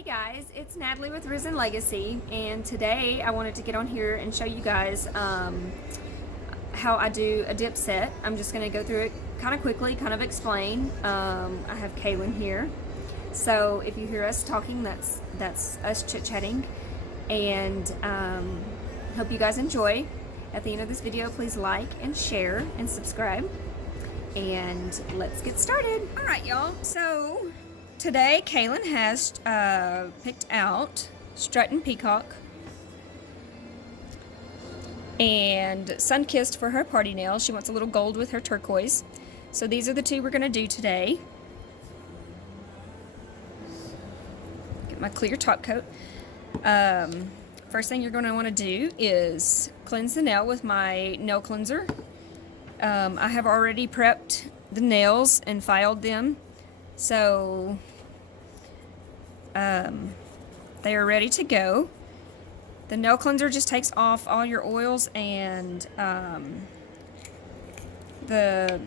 Hey guys, it's Natalie with Risen Legacy, and today I wanted to get on here and show you guys how I do a dip set. I'm just going to go through it kind of quickly, kind of explain. I have Kaylin here, so if you hear us talking, that's us chit-chatting, and hope you guys enjoy. At the end of this video, please like and share and subscribe, and let's get started. All right, y'all, so today, Kaylin has picked out Strutin Peacock and Sunkissed for her party nails. She wants a little gold with her turquoise. So these are the two we're going to do today. Get my clear top coat. First thing you're going to want to do is cleanse the nail with my nail cleanser. I have already prepped the nails and filed them. So they are ready to go. The nail cleanser just takes off all your oils and the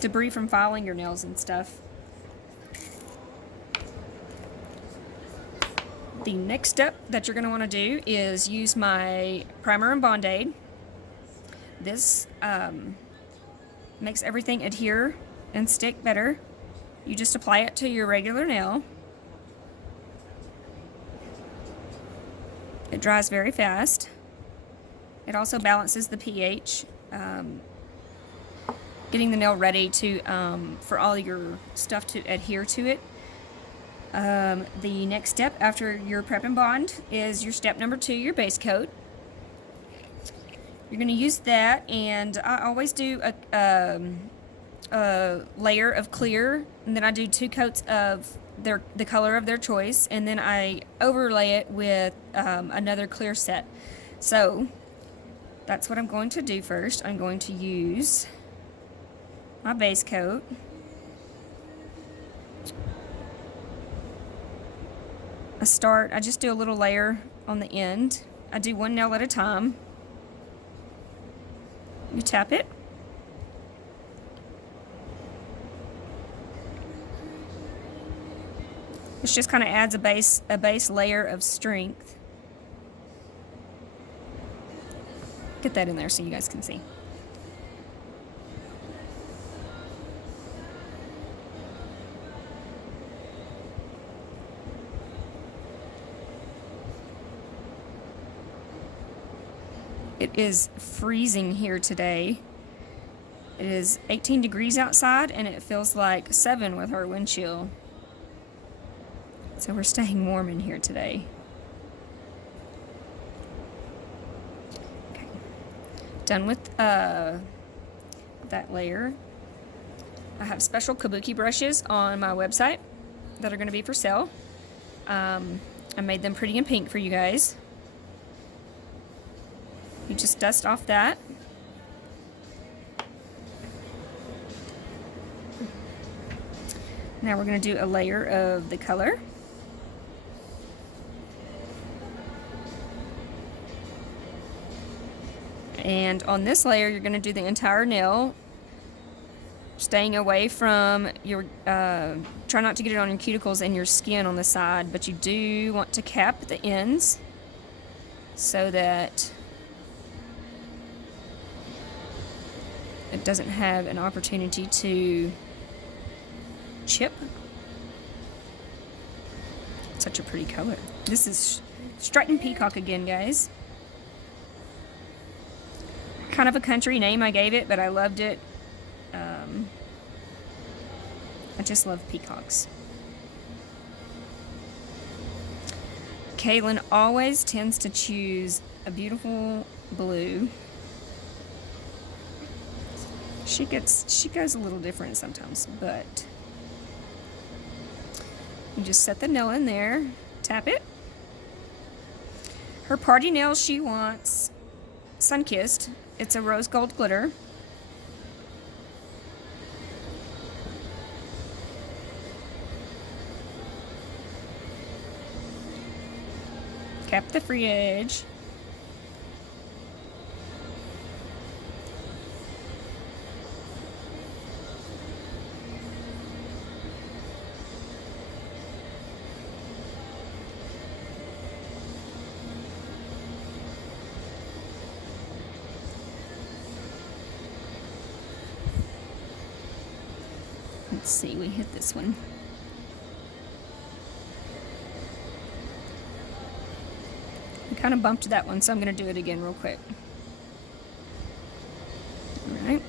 debris from filing your nails and stuff. The next step that you're going to want to do is use my primer and Band-Aid. This makes everything adhere and stick better. You just apply it to your regular nail. It dries very fast. It also balances the pH, getting the nail ready to for all your stuff to adhere to it. The next step after your prep and bond is your step number 2, your base coat. You're going to use that, and I always do a layer of clear, and then I do 2 coats of the color of their choice, and then I overlay it with another clear set. So that's what I'm going to do first. I'm going to use my base coat. I just do a little layer on the end. I do one nail at a time. You tap it. This just kind of adds a base layer of strength. Get that in there so you guys can see. It is freezing here today. It is 18 degrees outside, and it feels like 7 with our wind chill. So we're staying warm in here today. Okay. Done with that layer. I have special kabuki brushes on my website that are going to be for sale. I made them pretty in pink for you guys. You just dust off that. Now we're going to do a layer of the color. And on this layer, you're going to do the entire nail, staying away from your, try not to get it on your cuticles and your skin on the side, but you do want to cap the ends so that it doesn't have an opportunity to chip. Such a pretty color. This is Strutin Peacock again, guys. Kind of a country name I gave it, but I loved it. I just love peacocks. Kaylin always tends to choose a beautiful blue. She goes a little different sometimes, but you just set the nail in there, tap it. Her party nail, she wants Sunkissed. It's a rose gold glitter. Cap the free edge. Let's see, we hit this one. We kind of bumped that one, so I'm going to do it again real quick. All right.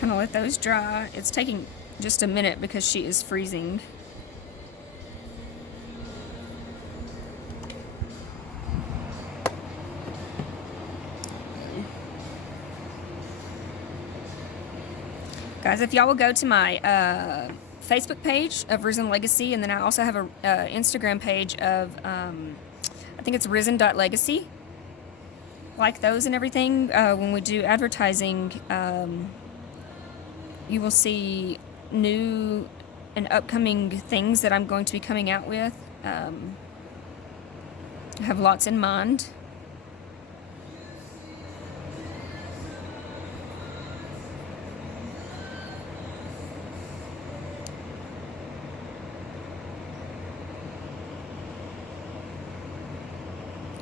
Kind of let those dry. It's taking just a minute because she is freezing. Guys, if y'all will go to my Facebook page of Risen Legacy, and then I also have a Instagram page of, I think it's risen.legacy. Like those and everything, when we do advertising, you will see new and upcoming things that I'm going to be coming out with. I have lots in mind.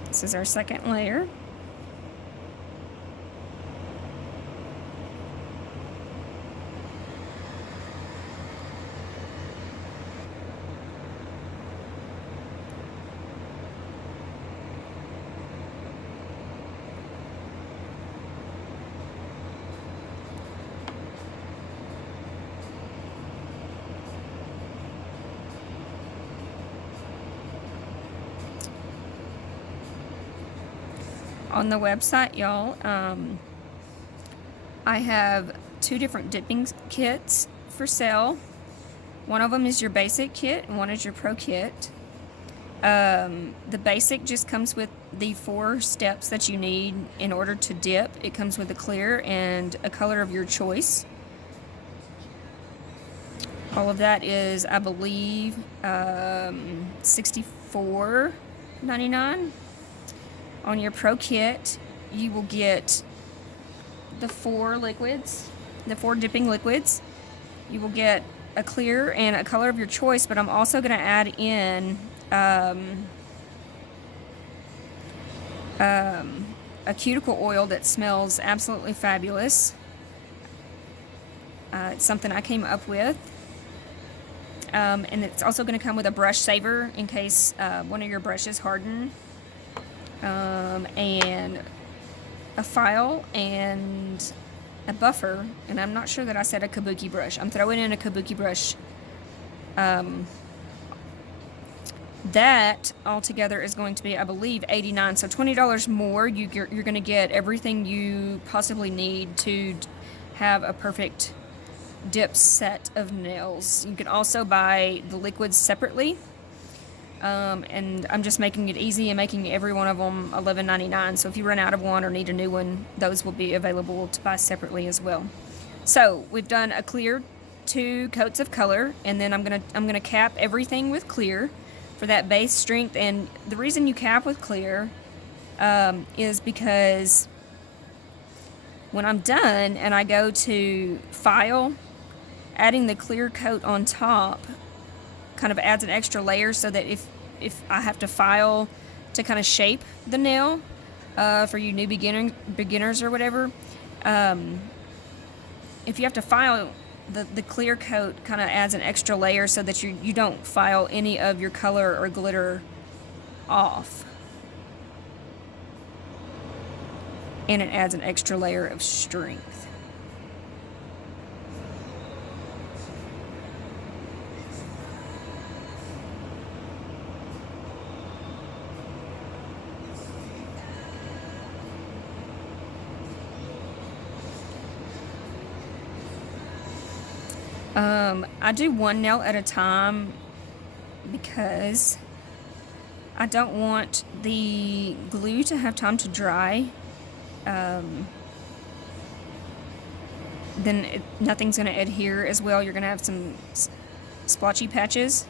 This is our second layer. On the website, y'all, I have 2 different dipping kits for sale. One of them is your basic kit, and one is your pro kit. The basic just comes with the 4 steps that you need in order to dip. It comes with a clear and a color of your choice. All of that is, I believe, $64.99. On your pro kit, you will get the 4 liquids, the 4 dipping liquids. You will get a clear and a color of your choice, but I'm also going to add in a cuticle oil that smells absolutely fabulous. It's something I came up with. And it's also going to come with a brush saver in case one of your brushes harden. And a file and a buffer, and I'm not sure that I said a kabuki brush. I'm throwing in a kabuki brush. That altogether is going to be, I believe, $89, so $20 more. You're going to get everything you possibly need to have a perfect dip set of nails. You can also buy the liquids separately. And I'm just making it easy and making every one of them $11.99. So if you run out of one or need a new one, those will be available to buy separately as well. So we've done a clear, 2 coats of color, and then I'm gonna cap everything with clear for that base strength. And the reason you cap with clear is because when I'm done and I go to file, adding the clear coat on top kind of adds an extra layer, so that if I have to file to kind of shape the nail for you new beginners or whatever, if you have to file, the clear coat kind of adds an extra layer so that you don't file any of your color or glitter off, and it adds an extra layer of strength. I do one nail at a time because I don't want the glue to have time to dry. Then nothing's going to adhere as well. You're going to have some splotchy patches.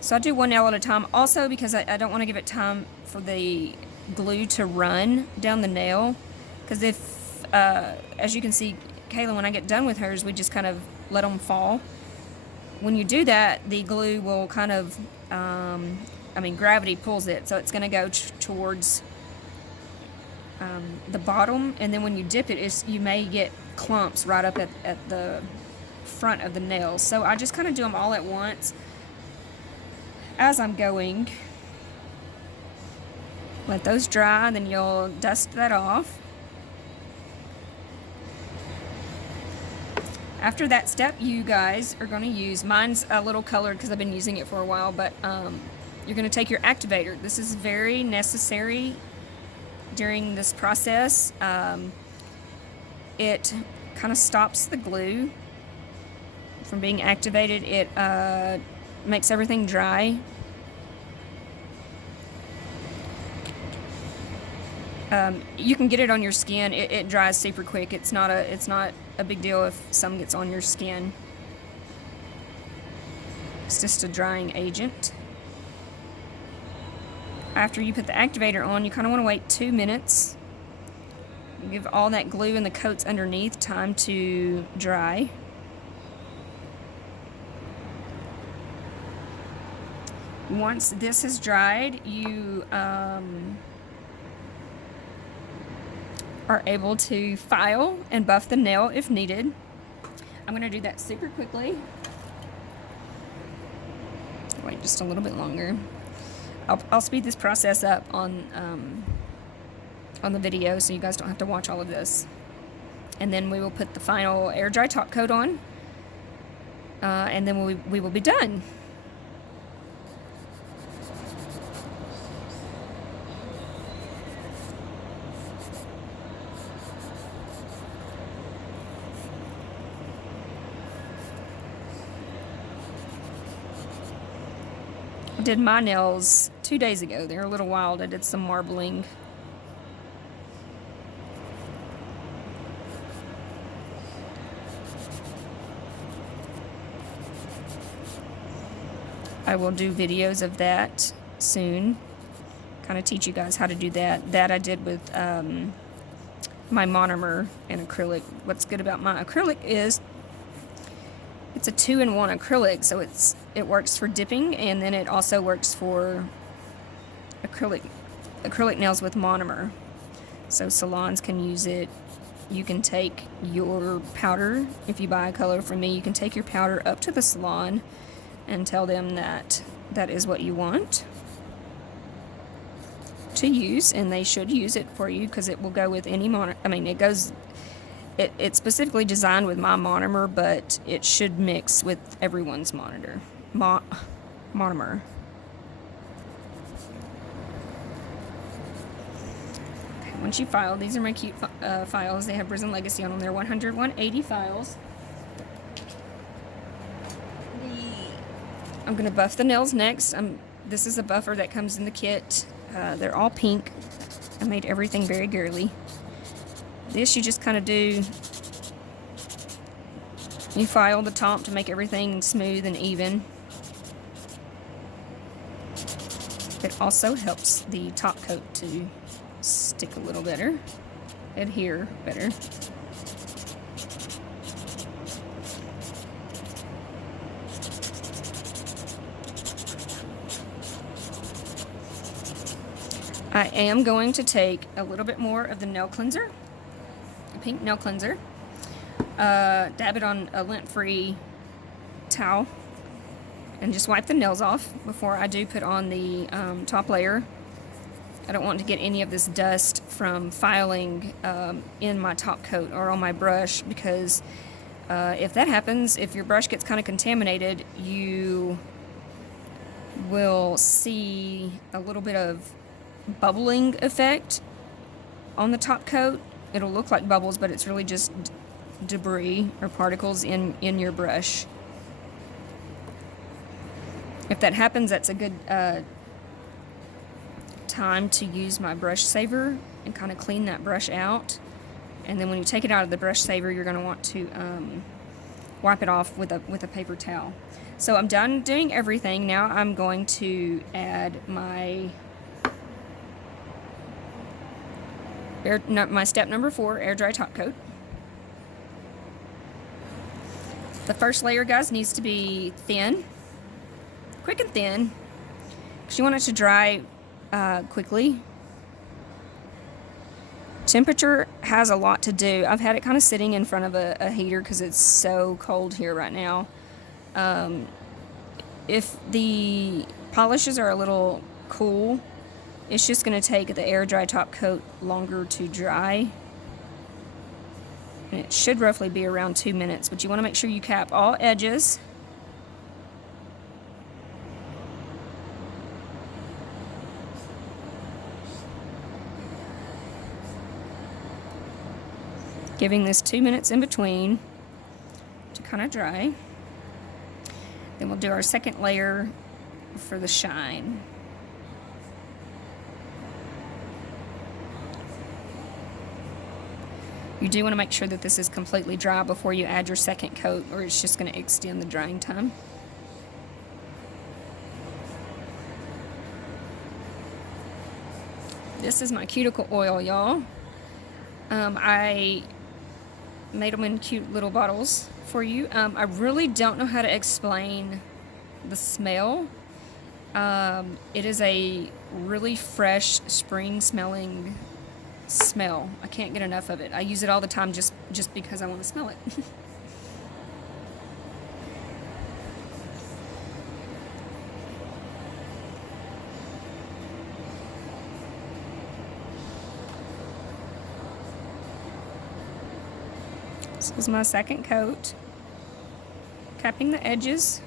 So I do one nail at a time. Also because I don't want to give it time for the glue to run down the nail. Because if, as you can see, Kayla, when I get done with hers, we just kind of let them fall. When you do that, the glue will kind of, gravity pulls it, so it's going to go towards the bottom, and then when you dip it, you may get clumps right up at the front of the nails. So I just kind of do them all at once as I'm going. Let those dry, and then you'll dust that off. After that step, you guys are going to use, mine's a little colored because I've been using it for a while, but you're going to take your activator. This is very necessary during this process. It kind of stops the glue from being activated. It makes everything dry. You can get it on your skin. It dries super quick. It's not a big deal if some gets on your skin. It's just a drying agent. After you put the activator on, you kind of want to wait 2 minutes. Give all that glue and the coats underneath time to dry. Once this has dried, you are able to file and buff the nail if needed. I'm going to do that super quickly. Wait just a little bit longer. I'll speed this process up on the video so you guys don't have to watch all of this. And then we will put the final air dry top coat on, and then we will be done. I did my nails 2 days ago. They're a little wild. I did some marbling. I will do videos of that soon. Kind of teach you guys how to do that. That I did with my monomer and acrylic. What's good about my acrylic is it's a 2-in-1 acrylic, so it works for dipping, and then it also works for acrylic nails with monomer. So salons can use it. You can take your powder, if you buy a color from me, you can take your powder up to the salon and tell them that that is what you want to use, and they should use it for you because it will go with any monomer. I mean, it's specifically designed with my monomer, but it should mix with everyone's monomer. Okay, once you file, these are my cute files. They have Risen Legacy on them. They're 100, 180 files. I'm going to buff the nails next. This is a buffer that comes in the kit. They're all pink. I made everything very girly. This you just kind of do, you file the top to make everything smooth and even. It also helps the top coat to stick a little better, adhere better. I am going to take a little bit more of the nail cleanser, the pink nail cleanser, dab it on a lint-free towel, and just wipe the nails off before I do put on the top layer. I don't want to get any of this dust from filing in my top coat or on my brush, because if that happens, if your brush gets kind of contaminated, you will see a little bit of bubbling effect on the top coat. It'll look like bubbles, but it's really just debris or particles in your brush. If that happens, that's a good time to use my brush saver and kind of clean that brush out. And then when you take it out of the brush saver, you're going to want to wipe it off with a paper towel. So I'm done doing everything. Now I'm going to add my step number 4, air dry top coat. The first layer, guys, needs to be thin, quick and thin, because you want it to dry quickly. Temperature has a lot to do. I've had it kind of sitting in front of a heater because it's so cold here right now. If the polishes are a little cool, it's just going to take the air dry top coat longer to dry. And it should roughly be around 2 minutes, but you want to make sure you cap all edges. Giving this 2 minutes in between to kind of dry. Then we'll do our second layer for the shine. You do want to make sure that this is completely dry before you add your second coat, or it's just going to extend the drying time. This is my cuticle oil, y'all. I made them in cute little bottles for you. I really don't know how to explain the smell. It is a really fresh, spring smelling smell. I can't get enough of it. I use it all the time just because I want to smell it. This is my second coat. Capping the edges.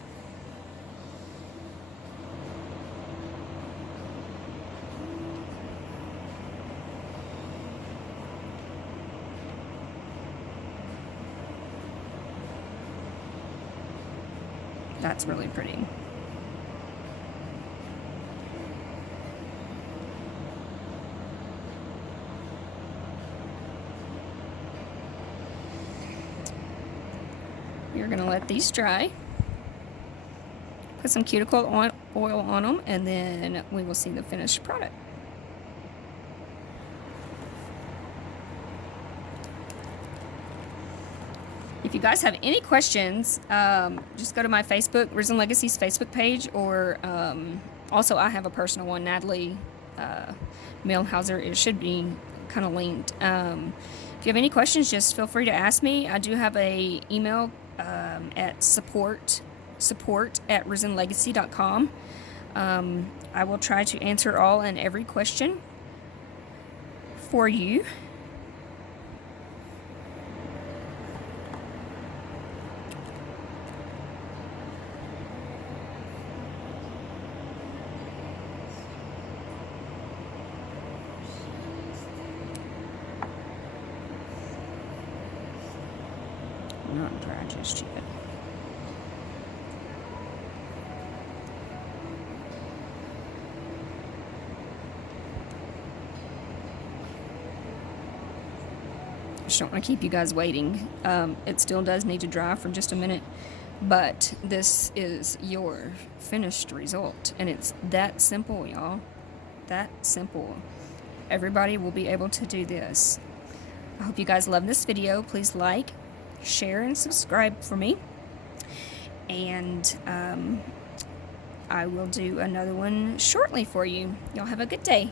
That's really pretty. You're going to let these dry. Put some cuticle oil on them, and then we will see the finished product. If you guys have any questions, just go to my Facebook, Risen Legacy's Facebook page, or also I have a personal one, Natalie Milhauser. It should be kind of linked. If you have any questions, just feel free to ask me. I do have a email at support@risenlegacy.com. I will try to answer all and every question for you. Not dry just yet. Just don't want to keep you guys waiting. It still does need to dry for just a minute, but this is your finished result, and it's that simple, y'all. That simple. Everybody will be able to do this. I hope you guys love this video. Please like, share, and subscribe for me, and I will do another one shortly for you. Y'all have a good day.